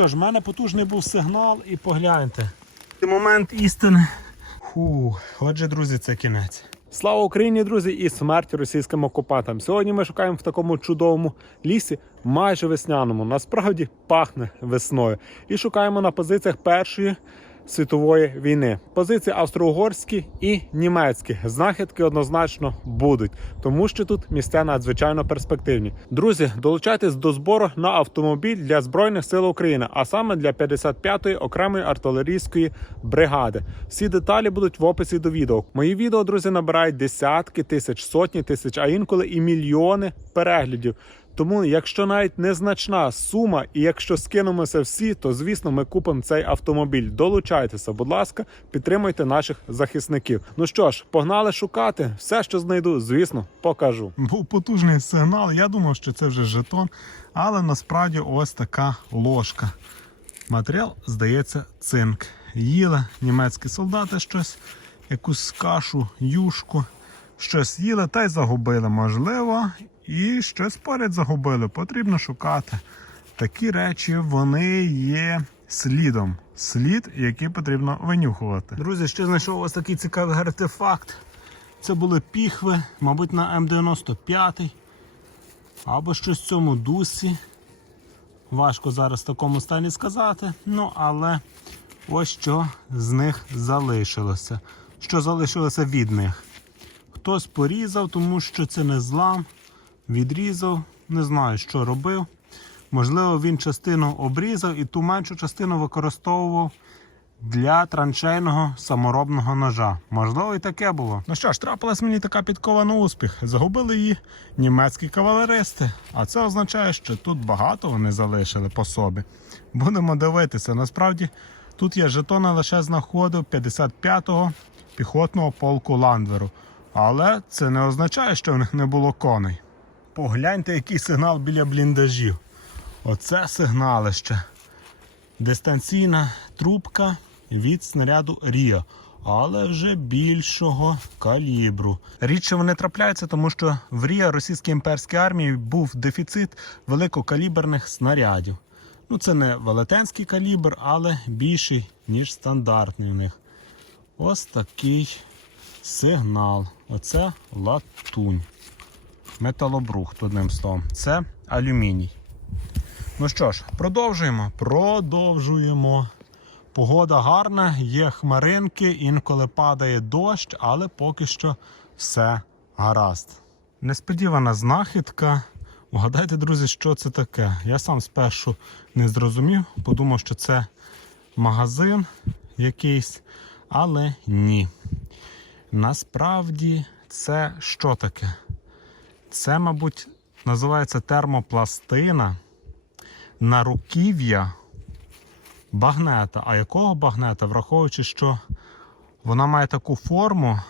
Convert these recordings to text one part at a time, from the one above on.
що ж, в мене потужний був сигнал і погляньте. Момент істини. Фу, отже, друзі, це кінець. Слава Україні, друзі, і смерть російським окупантам. Сьогодні ми шукаємо в такому чудовому лісі, майже весняному. Насправді пахне весною. І шукаємо на позиціях першої світової війни. Позиції австро-угорські і німецькі. Знахідки однозначно будуть, тому що тут місця надзвичайно перспективні. Друзі, долучайтесь до збору на автомобіль для збройних сил України, а саме для 55-ї окремої артилерійської бригади. Всі деталі будуть в описі до відео. Мої відео, друзі, набирають десятки тисяч, сотні тисяч, а інколи і мільйони переглядів. Тому, якщо навіть незначна сума, і якщо скинемося всі, то звісно ми купимо цей автомобіль. Долучайтеся, будь ласка, підтримуйте наших захисників. Ну що ж, погнали шукати. Все, що знайду, звісно, покажу. Був потужний сигнал. Я думав, що це вже жетон, але насправді ось така ложка. Матеріал, здається, цинк. Їли німецькі солдати щось, якусь кашу, юшку, щось їли та й загубили, можливо, і щось поряд загубили. Потрібно шукати. Такі речі вони є слідом. Слід, який потрібно винюхувати. Друзі, ще знайшов ось такий цікавий артефакт. Це були піхви, мабуть, на М95 або щось в цьому дусі. Важко зараз в такому стані сказати. Ну, але ось що з них залишилося. Що залишилося від них. Хтось порізав, тому що це не злам. Відрізав, не знаю, що робив. Можливо, він частину обрізав і ту меншу частину використовував для траншейного саморобного ножа. Можливо, і таке було. Ну що ж, трапилась мені така підкова на успіх. Загубили її німецькі кавалеристи. А це означає, що тут багато вони залишили по собі. Будемо дивитися. Насправді тут я жетони лише знаходив 55-го піхотного полку Ландверу. Але це не означає, що в них не було коней. Погляньте, який сигнал біля бліндажів. Оце сигналище. Дистанційна трубка від снаряду Ріо, але вже більшого калібру. Рідше вони трапляються, тому що в Ріо російській імперській армії був дефіцит великокаліберних снарядів. Ну, це не велетенський калібр, але більший, ніж стандартний у них. Ось такий сигнал. Оце латунь. Металобрухт, одним словом. Це алюміній. Ну що ж, продовжуємо. Продовжуємо. Погода гарна, є хмаринки, інколи падає дощ, але поки що все гаразд. Несподівана знахідка. Вгадайте, друзі, що це таке. Я сам спершу не зрозумів, подумав, що це магазин якийсь, але ні. Насправді, це що таке? Це, мабуть, називається термопластина на руків'я багнета. А якого багнета? Враховуючи, що вона має таку форму,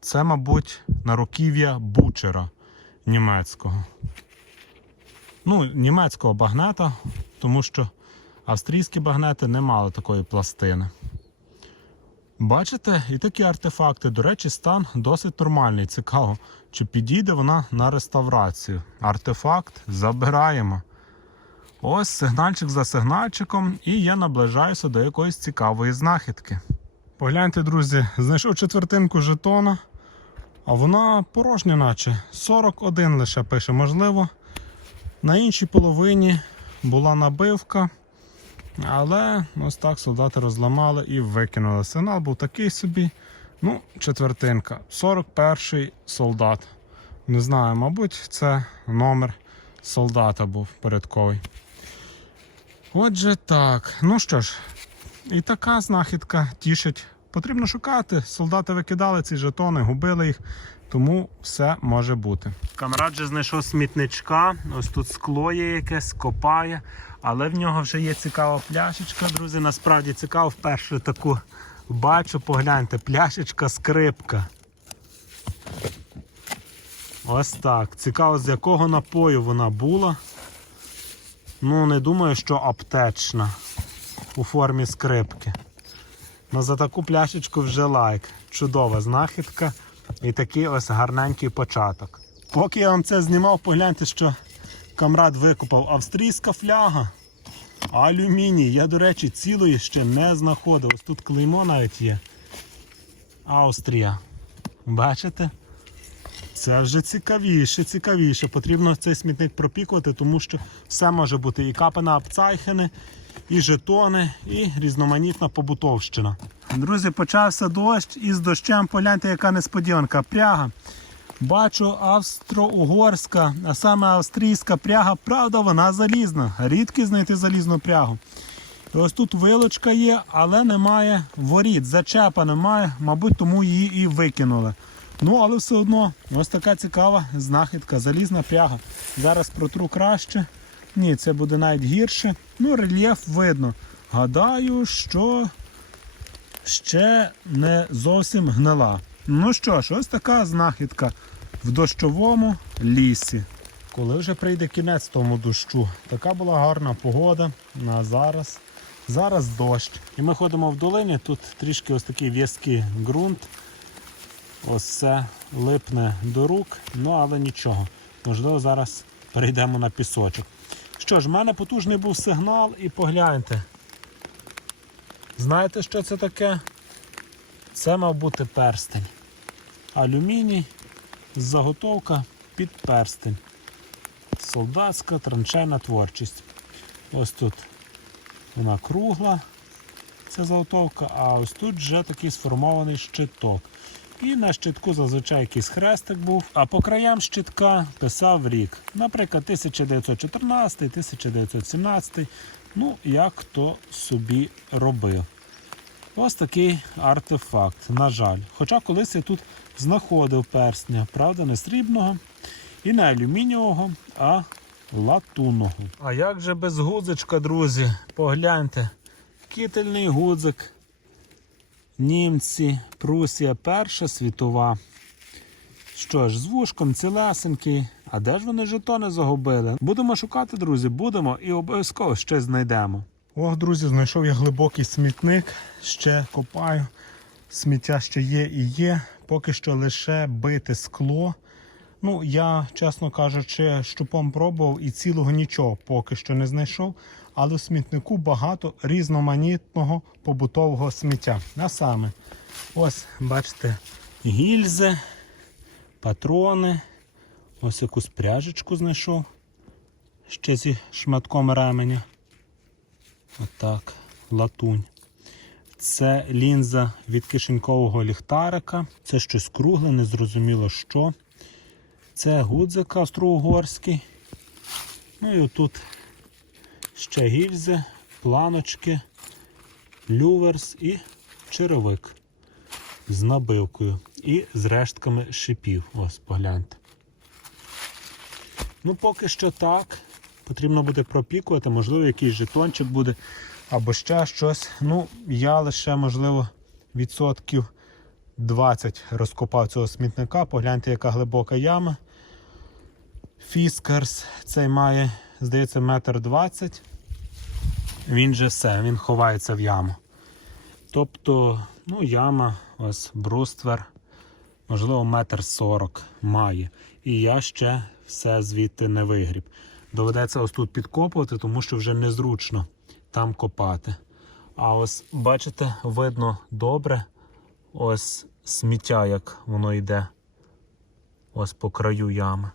це, мабуть, на руків'я бучера німецького. Ну, німецького багнета, тому що австрійські багнети не мали такої пластини. Бачите, і такі артефакти. До речі, стан досить нормальний. Цікаво, чи підійде вона на реставрацію. Артефакт забираємо. Ось сигнальчик за сигнальчиком, і я наближаюся до якоїсь цікавої знахідки. Погляньте, друзі, знайшов четвертинку жетона, а вона порожня, наче 41 лише пише. Можливо, на іншій половині була набивка. Але ось так солдати розламали і викинули. Сигнал був такий собі. Ну, четвертинка. 41-й солдат. Не знаю, мабуть, це номер солдата був порядковий. Отже, так. Ну що ж, і така знахідка тішить. Потрібно шукати. Солдати викидали ці жетони, губили їх, тому все може бути. Камрад же знайшов смітничка. Ось тут скло є якесь, копає, але в нього вже є цікава пляшечка. Друзі, насправді цікаво, вперше таку бачу. Погляньте, пляшечка скрипка. Ось так. Цікаво, з якого напою вона була. Ну, не думаю, що аптечна у формі скрипки. Ну за таку пляшечку вже лайк. Чудова знахідка і такий ось гарненький початок. Поки я вам це знімав, погляньте, що камрад викупав австрійська фляга. Алюміній. Я, до речі, цілої ще не знаходив. Ось тут клеймо навіть є. Австрія. Бачите? Це вже цікавіше, цікавіше. Потрібно цей смітник пропікувати, тому що все може бути і капена апцайхени, і жетони, і різноманітна побутовщина. Друзі, почався дощ і з дощем погляньте, яка несподіванка. Пряга. Бачу австро-угорська, а саме австрійська пряга, правда, вона залізна. Рідко знайти залізну прягу. І ось тут вилочка є, але немає воріт, зачепа немає, мабуть, тому її і викинули. Ну, але все одно, ось така цікава знахідка, залізна пряга. Зараз протру краще. Ні, це буде навіть гірше. Ну, рельєф видно. Гадаю, що ще не зовсім гнила. Ну що ж, ось така знахідка в дощовому лісі. Коли вже прийде кінець тому дощу, така була гарна погода на зараз. Зараз дощ. І ми ходимо в долині, тут трішки ось такий в'язкий ґрунт. Ось це липне до рук, ну але нічого. Можливо, зараз перейдемо на пісочок. Що ж, в мене потужний був сигнал і погляньте. Знаєте, що це таке? Це мав бути перстень. Алюміній, заготовка під перстень. Солдатська траншейна творчість. Ось тут вона кругла, ця заготовка, а ось тут вже такий сформований щиток. І на щитку зазвичай якийсь хрестик був, а по краям щитка писав рік. Наприклад, 1914, 1917. Ну, як хто собі робив. Ось такий артефакт, на жаль. Хоча колись я тут знаходив перстня, правда, не срібного і не алюмінієвого, а латунного. А як же без гудзичка, друзі? Погляньте. Кітельний гудзик. Німці, Прусія, Перша світова. Що ж, з вушком цілесенький. А де ж вони жетони загубили? Будемо шукати, друзі, будемо і обов'язково щось знайдемо. Ох, друзі, знайшов я глибокий смітник, ще копаю. Сміття ще є і є. Поки що лише бите скло. Ну, я, чесно кажучи, щупом пробував і цілого нічого поки що не знайшов. Але в смітнику багато різноманітного побутового сміття. А саме, ось, бачите, гільзи, патрони. Ось якусь пряжечку знайшов. Ще зі шматком ременя. Отак, латунь. Це лінза від кишенькового ліхтарика. Це щось кругле, незрозуміло що. Це гудзик австро-угорський. Ну і отут ще гільзи, планочки, люверс і черевик з набивкою і з рештками шипів. Ось, погляньте. Ну, поки що так. Потрібно буде пропікувати, можливо, якийсь жетончик буде або ще щось. Ну, я лише, можливо, відсотків 20 розкопав цього смітника. Погляньте, яка глибока яма. Фіскарс цей має, здається, метр двадцять. Він же все, він ховається в яму. Тобто, ну, яма, ось бруствер, можливо, метр сорок має. І я ще все звідти не вигріб. Доведеться ось тут підкопувати, тому що вже незручно там копати. А ось, бачите, видно добре ось сміття, як воно йде ось по краю ями.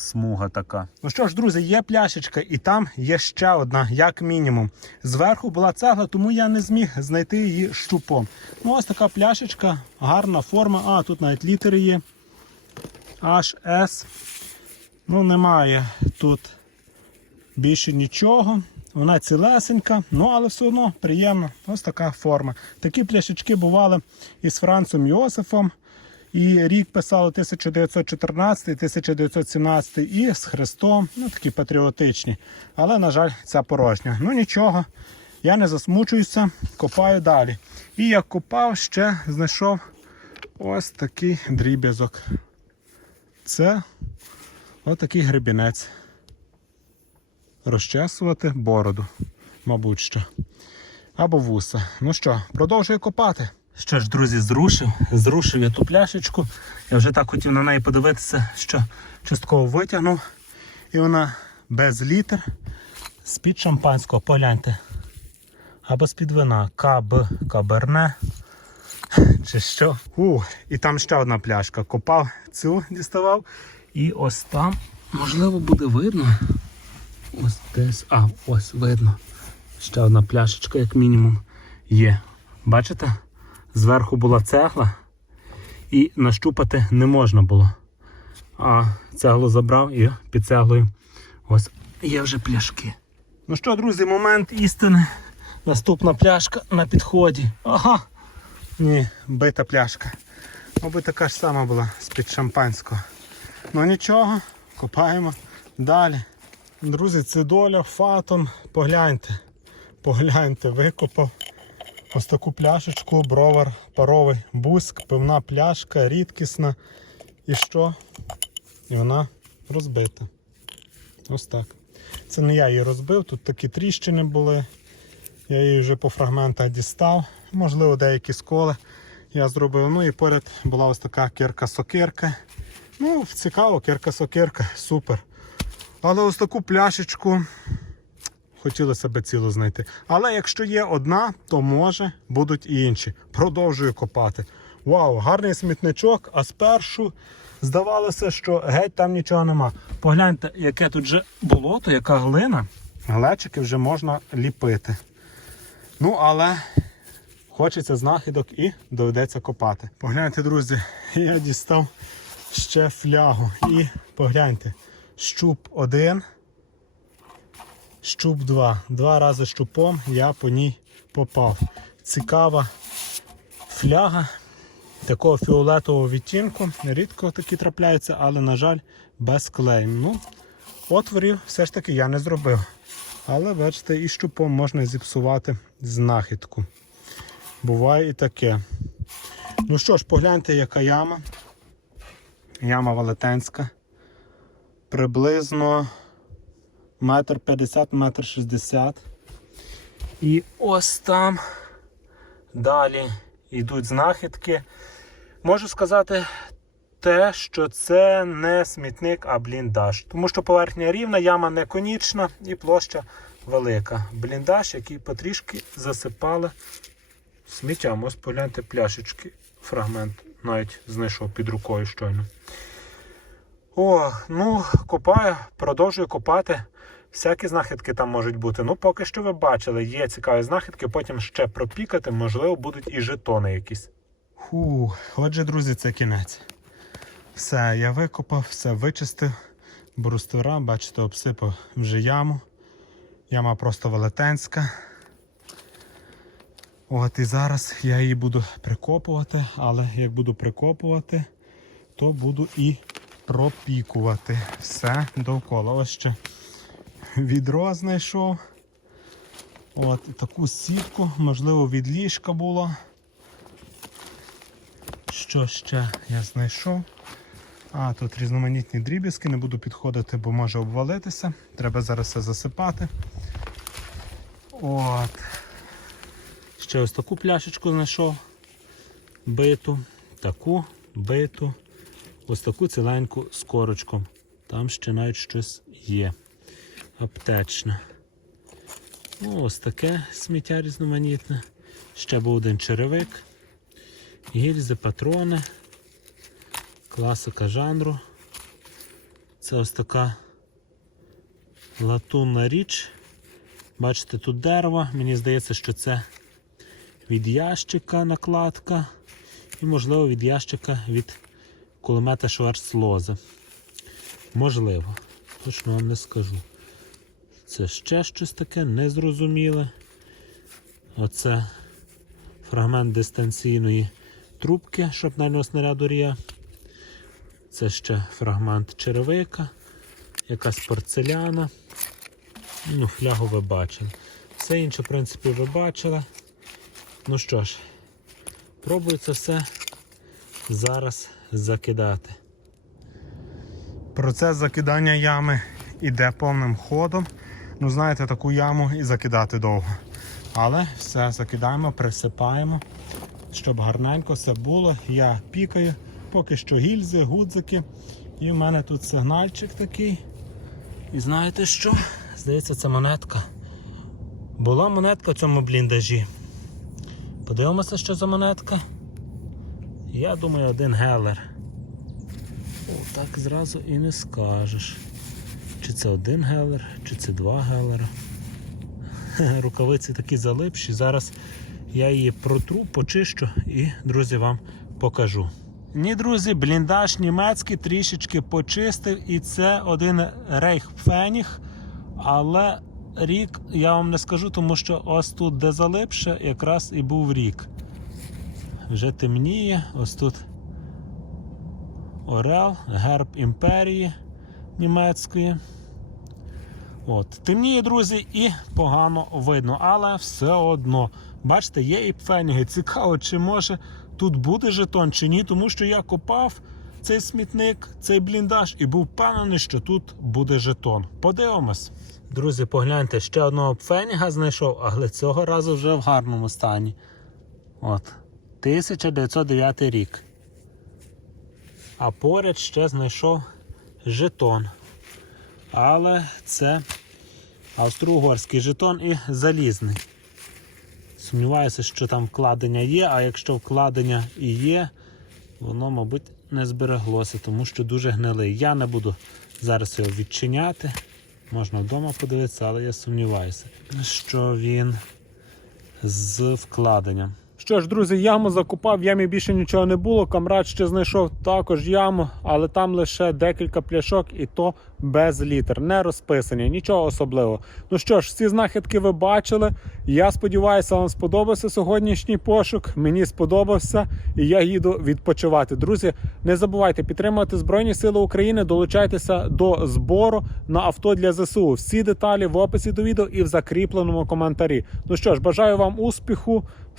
Смуга така. Ну що ж, друзі, є пляшечка, і там є ще одна, як мінімум. Зверху була цегла, тому я не зміг знайти її щупом. Ну, ось така пляшечка, гарна форма. А, тут навіть літери є. HS. Ну, немає тут більше нічого. Вона цілесенька, ну але все одно приємна. Ось така форма. Такі пляшечки бували із Францем Йосифом. І рік писали 1914, 1917 і з Христом. Ну, такі патріотичні. Але, на жаль, ця порожня. Ну нічого, я не засмучуюся, копаю далі. І як копав, ще знайшов ось такий дріб'язок. Це ось такий гребінець. Розчесувати бороду, мабуть що. Або вуса. Ну що, продовжую копати. Що ж, друзі, зрушив. Зрушив я ту пляшечку. Я вже так хотів на неї подивитися, що частково витягнув. І вона без літер З-під шампанського, погляньте. Або з-під вина. Каб, каберне. Чи що? У, і там ще одна пляшка. Копав цю, діставав. І ось там, можливо, буде видно. Ось десь. А, ось видно. Ще одна пляшечка, як мінімум, є. Бачите? Зверху була цегла, і нащупати не можна було. А цеглу забрав і під цеглою ось є вже пляшки. Ну що, друзі, момент істини. Наступна пляшка на підході. Ага. Ні, бита пляшка. Мабуть, така ж сама була з-під шампанського. Ну нічого, копаємо далі. Друзі, це доля фатом. Погляньте. Погляньте, викопав ось таку пляшечку, бровар, паровий буск, пивна пляшка, рідкісна. І що? І вона розбита. Ось так. Це не я її розбив, тут такі тріщини були. Я її вже по фрагментах дістав. Можливо, деякі сколи я зробив. Ну і поряд була ось така кирка-сокирка. Ну, цікаво, кирка-сокирка, супер. Але ось таку пляшечку хотілося б цілу знайти. Але якщо є одна, то може будуть і інші. Продовжую копати. Вау, гарний смітничок, а спершу здавалося, що геть там нічого нема. Погляньте, яке тут вже болото, яка глина. Глечики вже можна ліпити. Ну, але хочеться знахідок і доведеться копати. Погляньте, друзі, я дістав ще флягу. І погляньте, щуп один, щуп два. Два рази щупом я по ній попав. Цікава фляга такого фіолетового відтінку. Рідко такі трапляються, але, на жаль, без клею. Ну, отворів все ж таки я не зробив. Але бачите, і щупом можна зіпсувати знахідку. Буває і таке. Ну що ж, погляньте, яка яма. Яма велетенська. Приблизно метр п'ятдесят, метр шістдесят. І ось там далі йдуть знахідки. Можу сказати те, що це не смітник, а бліндаж. Тому що поверхня рівна, яма не конічна і площа велика. Бліндаж, який потрішки засипали сміттям. Ось погляньте пляшечки. Фрагмент навіть знайшов під рукою щойно. О, ну, копаю, продовжую копати. Всякі знахідки там можуть бути. Ну, поки що ви бачили, є цікаві знахідки, потім ще пропікати, можливо, будуть і жетони якісь. Фу, отже, друзі, це кінець. Все, я викопав, все вичистив. Бруствера, бачите, обсипав вже яму. Яма просто велетенська. От і зараз я її буду прикопувати, але як буду прикопувати, то буду і пропікувати все довкола. Ось ще відро знайшов. От таку сітку, можливо, від ліжка було. Що ще я знайшов? А, тут різноманітні дріб'язки, не буду підходити, бо може обвалитися. Треба зараз все засипати. От. Ще ось таку пляшечку знайшов. Биту, таку, биту, ось таку ціленьку з корочком. Там ще навіть щось є. Аптечне. Ну, ось таке сміття різноманітне. Ще був один черевик. Гільзи, патрони. Класика жанру. Це ось така латунна річ. Бачите, тут дерево. Мені здається, що це від ящика накладка. І, можливо, від ящика від кулемета Шварцлозе. Можливо. Точно вам не скажу. Це ще щось таке незрозуміле. Оце фрагмент дистанційної трубки шрапнельного снаряду Рія. Це ще фрагмент черевика, якась порцеляна. Ну, флягу ви бачили. Все інше, в принципі, ви бачили. Ну що ж, пробую це все зараз закидати. Процес закидання ями іде повним ходом. Ну, знаєте, таку яму і закидати довго. Але все закидаємо, присипаємо, щоб гарненько все було. Я пікаю, поки що гільзи, гудзики. І в мене тут сигнальчик такий. І знаєте що? Здається, це монетка. Була монетка в цьому бліндажі. Подивимося, що за монетка. Я думаю, один гелер. О, так зразу і не скажеш. Чи це один гелер, чи це два гелера. Рукавиці такі залипші. Зараз я її протру, почищу і, друзі, вам покажу. Ні, друзі, бліндаж німецький трішечки почистив, і це один рейх Феніг, але рік я вам не скажу, тому що ось тут, де залипше, якраз і був рік. Вже темніє, ось тут Орел, герб імперії німецької. От. Темніє, друзі, і погано видно, але все одно. Бачите, є і пфеніги. Цікаво, чи може тут буде жетон, чи ні, тому що я копав цей смітник, цей бліндаж і був впевнений, що тут буде жетон. Подивимось. Друзі, погляньте, ще одного пфеніга знайшов, але цього разу вже в гарному стані. От. 1909 рік. А поряд ще знайшов жетон. Але це австро-угорський жетон і залізний. Сумніваюся, що там вкладення є, а якщо вкладення і є, воно, мабуть, не збереглося, тому що дуже гнилий. Я не буду зараз його відчиняти. Можна вдома подивитися, але я сумніваюся, що він з вкладенням. Що ж, друзі, яму закупав, в ямі більше нічого не було. Камрад ще знайшов також яму, але там лише декілька пляшок, і то без літр, не розписані, нічого особливого. Ну що ж, всі знахідки ви бачили. Я сподіваюся, вам сподобався сьогоднішній пошук. Мені сподобався, і я їду відпочивати. Друзі, не забувайте підтримувати Збройні Сили України, долучайтеся до збору на авто для ЗСУ. Всі деталі в описі до відео і в закріпленому коментарі. Ну що ж, бажаю вам успіху.